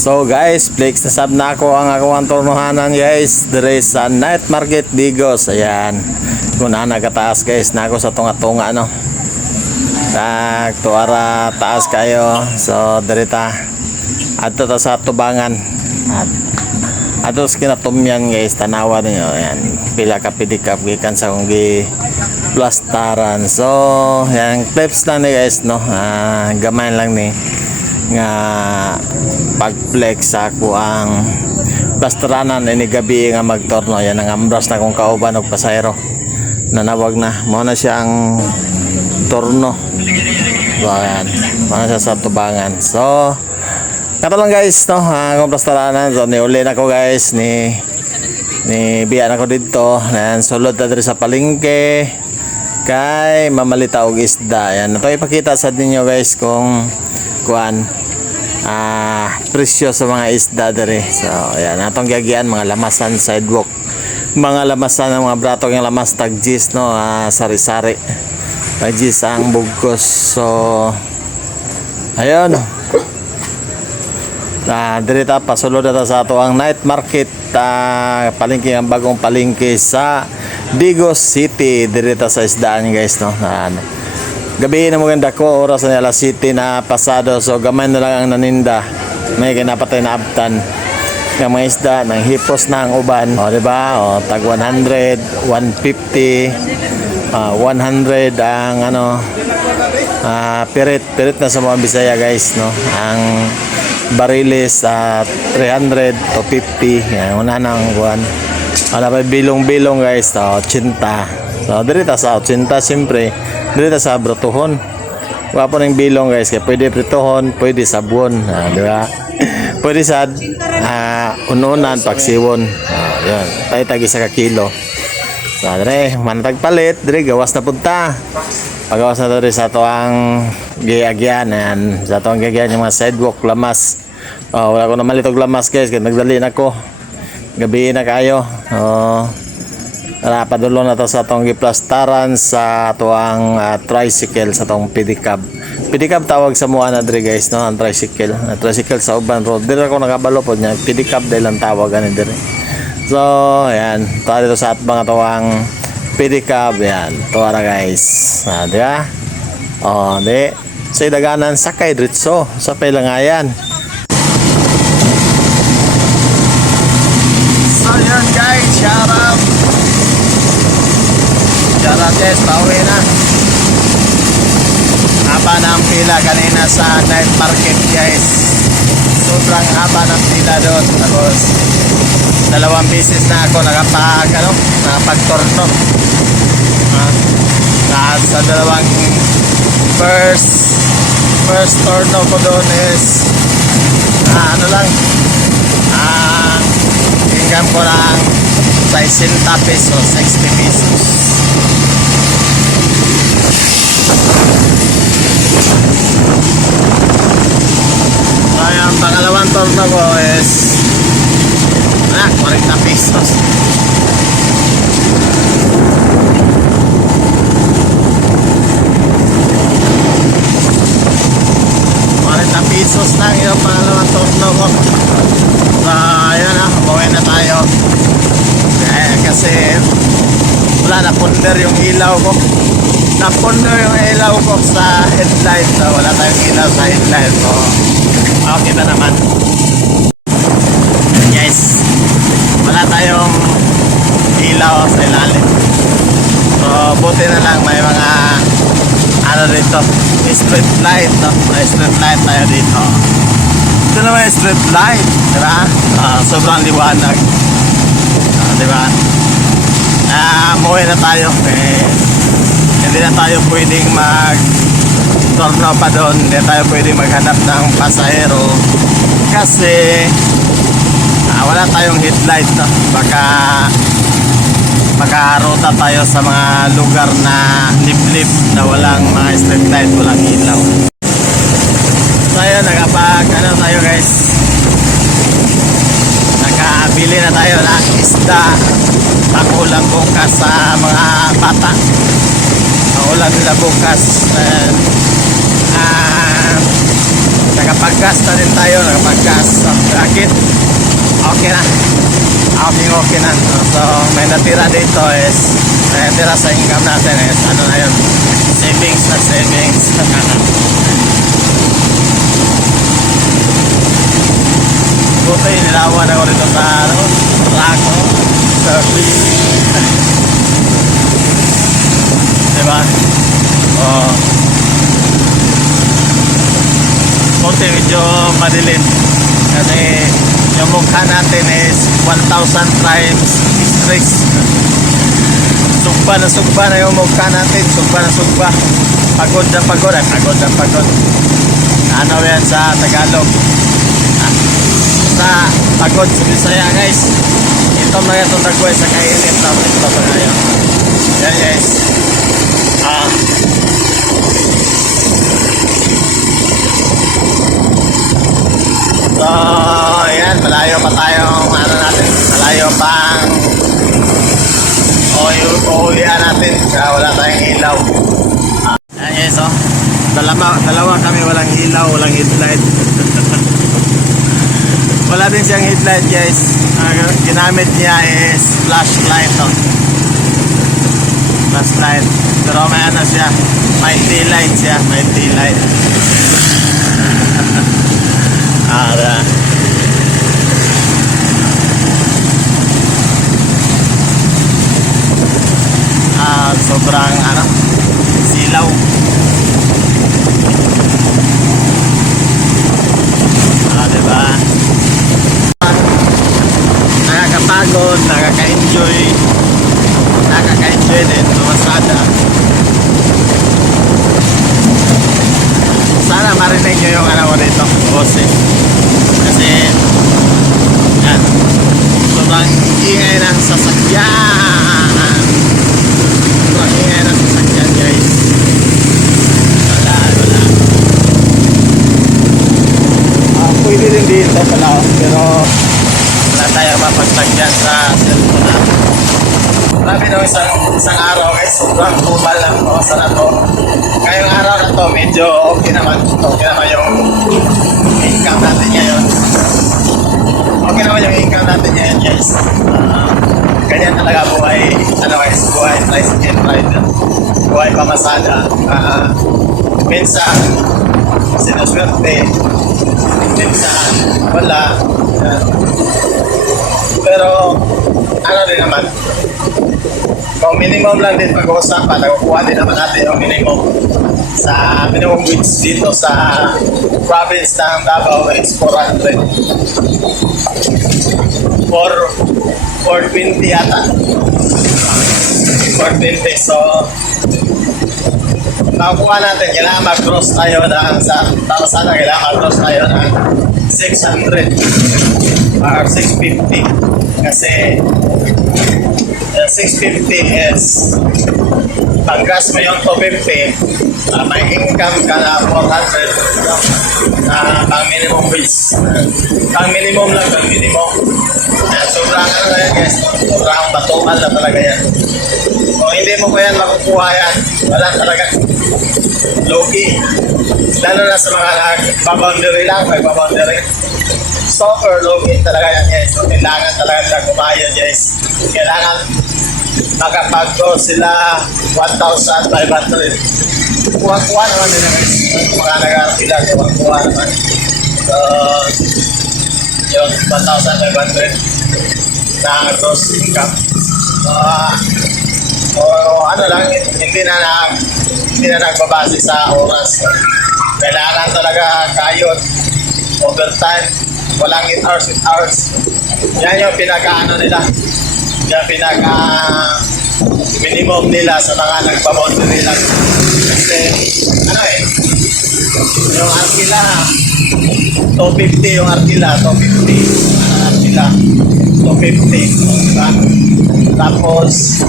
So guys, flex na sab na ako ang akong turnohanan guys. Dire sa Night Market Digos. Ayan. Kung nagataas guys na ako sa tunga-tunga no. Tak tuara taas kayo. So dire ta. Adto ta sa tubangan. Adto sa kinatumyan guys, tanawa ninyo. Ayan. Pila ka pedicab gikan sa kong gi plastaran. So, yan clips lang ni guys no. Gamay lang ni nga pag-flex ako ang plasteranan ini gabi nga magtorno. Yan ang ambras na kong kauban og pasahero. Nanawag na. Mao na siya ang torno. So, ayan. Mao na siya sa tubangan. So, kato lang guys no. Kung plasteranan. So, niuli na ko guys ni biyan ako dito. Ayan, sulod na dito sa palengke kay mamalita og isda. Ayan, ito ipakita sa ninyo guys kung kuan presyo sa mga isda dere. So ayan, atong giagian mga lamasan sidewalk, mga lamasan ng mga bratong yung lamas tagjis no, sari-sari tagjis ang bugkos. So ayun, diri ta pasulod na ta sa ato ang night market, palengke, ang bagong palengke sa Digos City. Diri ta sa isdaan guys no. Gabi na maganda ko, oras na alas 7 na pasado. So gamay na lang ang naninda. May kinapatay na abtan ng mga isda, ng hipos na ang uban. O diba? O, tag 100, 150, 100 ang ano, pirit na sa mga Bisaya guys no. Ang barilis 300 to 50. Yan, una nang kuhan. Wala pa bilong-bilong guys, 80. So diri ta sa 80 siyempre. Dili ta sa bratuhon. Wa po ning bilong guys, kay pwede prituhon, pwede sabon, di ba? Pwede sa ununan paksiwon. Yun, tay tag isa ka kilo. So dire manatag palit, dire gawas na punta. Pagawas na dire sa toang giagyan, sa toang giagyan yung mga sidewalk lamas. Wala ko na malitog lamas guys, kay nagdali na ko. Gabi na kayo. Padulo na to sa tong giplastaran sa tuang tricycle, sa tong pedicab. Pedicab tawag sa mua na diri guys no, ang tricycle. Tricycle sa Uban Road. Diri ako nakabalo po niya, pedicab dahil ang tawag ani diri. So, ayan, tayo dito sa at mga tuang pedicab, ayan. Tuara guys. Di ba? Di. Sa daganan sakay diretso sa Pailangayan. So, ayan guys, shout out. Shout guys, pauwi na. Haba na ang pila kanina sa night market guys. Sobrang haba ng pila doon. Tapos 2 beses na ako nakapagtorno. Lahat sa dalawang first torno ko doon is income ko lang 60 pesos, 60 pesos. Kaya ang pangalawang torno ko is 40 pesos. Pesos lang yung pangalawang torno ko. So ayan umuwi na tayo. Kasi wala, naponder yung ilaw ko. Naponder yung ilaw ko sa headlight. So wala tayong ilaw sa headlight. So okay na naman. Yes, wala tayong ilaw sa ilalim. So buti na lang may mga dito, street light no? May street light tayo dito. Ito naman yung street light, diba? Sobrang liwanag, diba? Umuwi na tayo. Hindi na tayo pwedeng torno pa doon. Hindi tayo pwedeng maghanap ng pasahero kasi wala tayong headlight no? Baka makaruta tayo sa mga lugar na liblib na walang mga street light, walang ilaw. So ayun, tayo guys, nakabili na tayo ng isda, pangulang bukas sa mga bata. Pangulang nila bukas, nakapag-gas na din tayo, nakapag-gas. So, bakit? Okay na. Okay na. So, may natira dito is, may natira sa income natin is, ano na yun? Savings na savings. Buti, nilawan ako rito sa, ano, rako. Service. Diba? Oh. Buti, medyo madilim. Kasi, yung mukha natin is 1,000 times stress. Sugba na yung mukha natin. Sugba na sugba. Pagod na pagod. Pagod na pagod. Ano yan sa Tagalog? Sa pagod sa Bisaya, guys. Ito mga itong nagway sa kainit. Tapos ito pa ngayon. Yan, guys. So, ayan, malayo pa tayong ano natin, malayo pang uuwian natin kaya wala tayong ilaw. Ayan guys, oh. Dalawa kami walang ilaw, walang headlight. Wala din siyang headlight, guys. Ginamit niya is flashlight, oh. Flashlight. Pero may ano siya, may taillight siya, may taillight. Sobrang ano, silaw. Diba? Nakakapagod, nakaka-enjoy din tumasada. Sana marinig nyo yung ano ko dito, boses. Kasi yan, sobrang ingay ng sasakyan. Sobrang ingay ng sasakyan, guys. Wala. Pwede rin dito pala, pero wala tayong mapagtagyan sa cellphone natin. Grabe no, isang araw guys, sobrang kumal lang sa na to. Ngayong araw na to, medyo okay naman yung income natin ngayon. Okay naman yung income natin ngayon, guys. Ganyan talaga buhay, ano guys, buhay tricycle rider. Buhay pamasada. Minsan, sinuswerte. Minsan, wala. Pero, ano din naman, kung minimum lang din pag-uusapan, nakukuha din naman natin yung minimum sa minimum wage dito sa province ng Davao is 400 420 yata 420. So nakukuha natin, kailangan mag-cross tayo ng tama sana kailangan mag-cross tayo ng 600 or 650 kasi 650 is pag gas mo yung 250, may income ka na 400 pang minimum wage. Pang minimum lang, pang minimum. Sobrang ano na yan guys, sobrang batukan na talaga yan. Kung hindi mo pa yan makukuha yan, wala talaga. Low-key. Lalo na sa mga nagbaboundary lang, nagbaboundary. Super low-key talaga yan guys. So kailangan talaga na kumayon guys. Kailangan makapag-go sila 1,500. Kuha-kuha naman nila guys. Mga nag-arpila, kuha-kuha naman. So, yun, 1,500 na gross income. Ano lang, hindi na nagbabase sa oras. Kailangan talaga kayod, overtime, walang 8 hours. Yan yung pinaka-ano nila. Yan pinaka-minimum nila sa mga nagpaboundary lang. Kasi, ano yung arkila, 250 yung arkila, 250, diba? Tapos,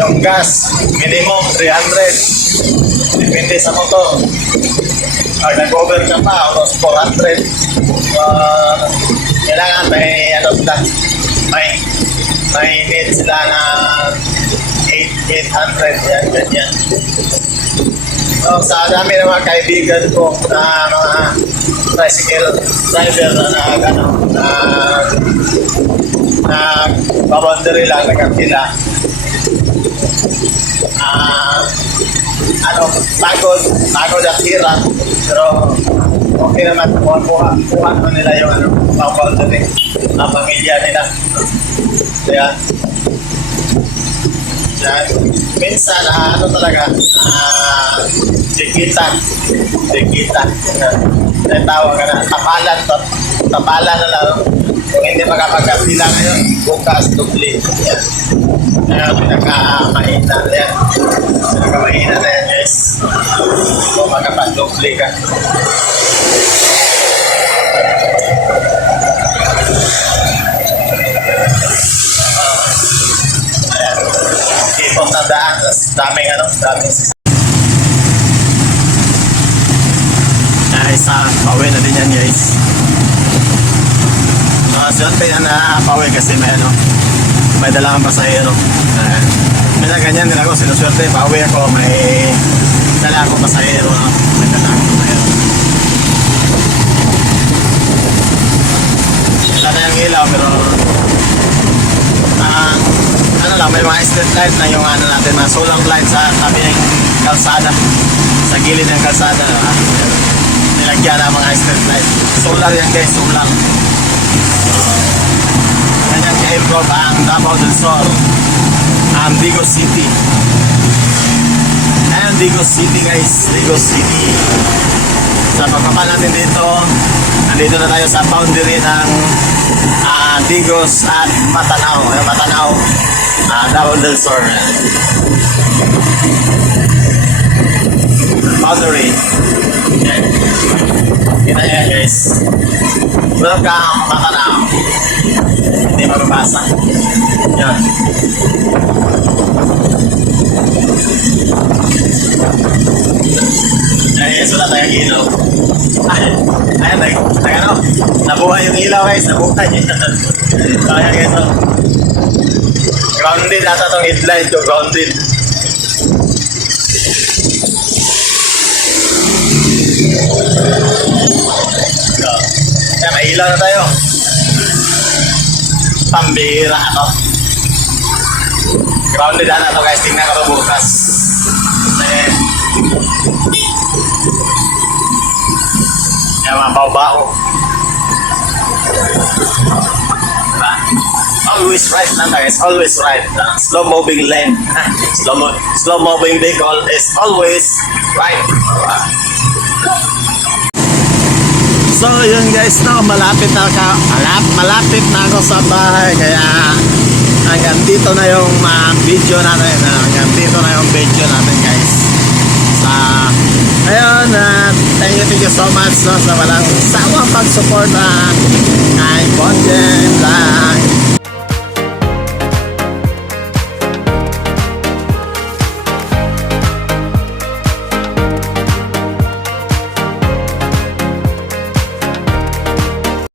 yung gas, minimum 300. Depende sa motor. Pag nag-over ka pa, almost 400. Kailangan may ano sila, may need sila na 800, yan. So, sa dami ng mga kaibigan ko na mga tricycle driver na nag-boundary lang, nagkakila. Pagod at hirap, pero okay naman, kuha mo nila yung boundary ng pamilya nila. Kaya, minsan, talaga, dikitan. Tawag ka na, tapalan na lang. Kung hindi makapagkapila ngayon, bukas, dubli. Yan. Kaya pinaka-mahina na yan. Pinaka-mahina na yan, guys. Kung makapag-dubli ka. Ipong tandaan, daming guys, pauwi na din yan, guys. So, kaya na pauwi kasi may dala kang pasahero. Minsan ganyan din ako, sinuswerte, pauwi ako, may dala akong pasahero. May dala akong pasahero. Wala na yung ilaw, pero may mga street light na yung natin, mga solar light sa tabi ng kalsada, sa gilid ng kalsada. Nilagyan na mga street light. Solar yan, guys, solar. Ganyan ka-improve ang Davao del Sur, ang Digos City. Ayan, Digos City, guys. Digos City. Sa pagpapa natin dito, nandito na tayo sa boundary ng Digos at Matanao. Matanao, Davao del Sur. Boundary. Yan. Kita nyo yan, guys. Welcome, Matanao. Hindi mababasa. Yan. Ayun, wala tayong ilaw. Ayan, nabuhay yung ilaw, guys. Nabuhay. Ayan, guys. Grounded ata itong headlight ko. Grounded. Ayan, may ilaw na tayo. Pambira ito. Grounded ata ito, guys. Tingnan ko ito bukas. Ayan. Yan, mga bao-bao. Always right lang, guys. Always right. Slow moving lane. Slow moving vehicle is always right. So yun, guys, malapit na ako sa bahay, kaya hanggang dito na yung video natin. Hanggang dito na yung video natin, guys. Ayun, thank you so much sa walang sawang pag-support kay Bonjen Vlog.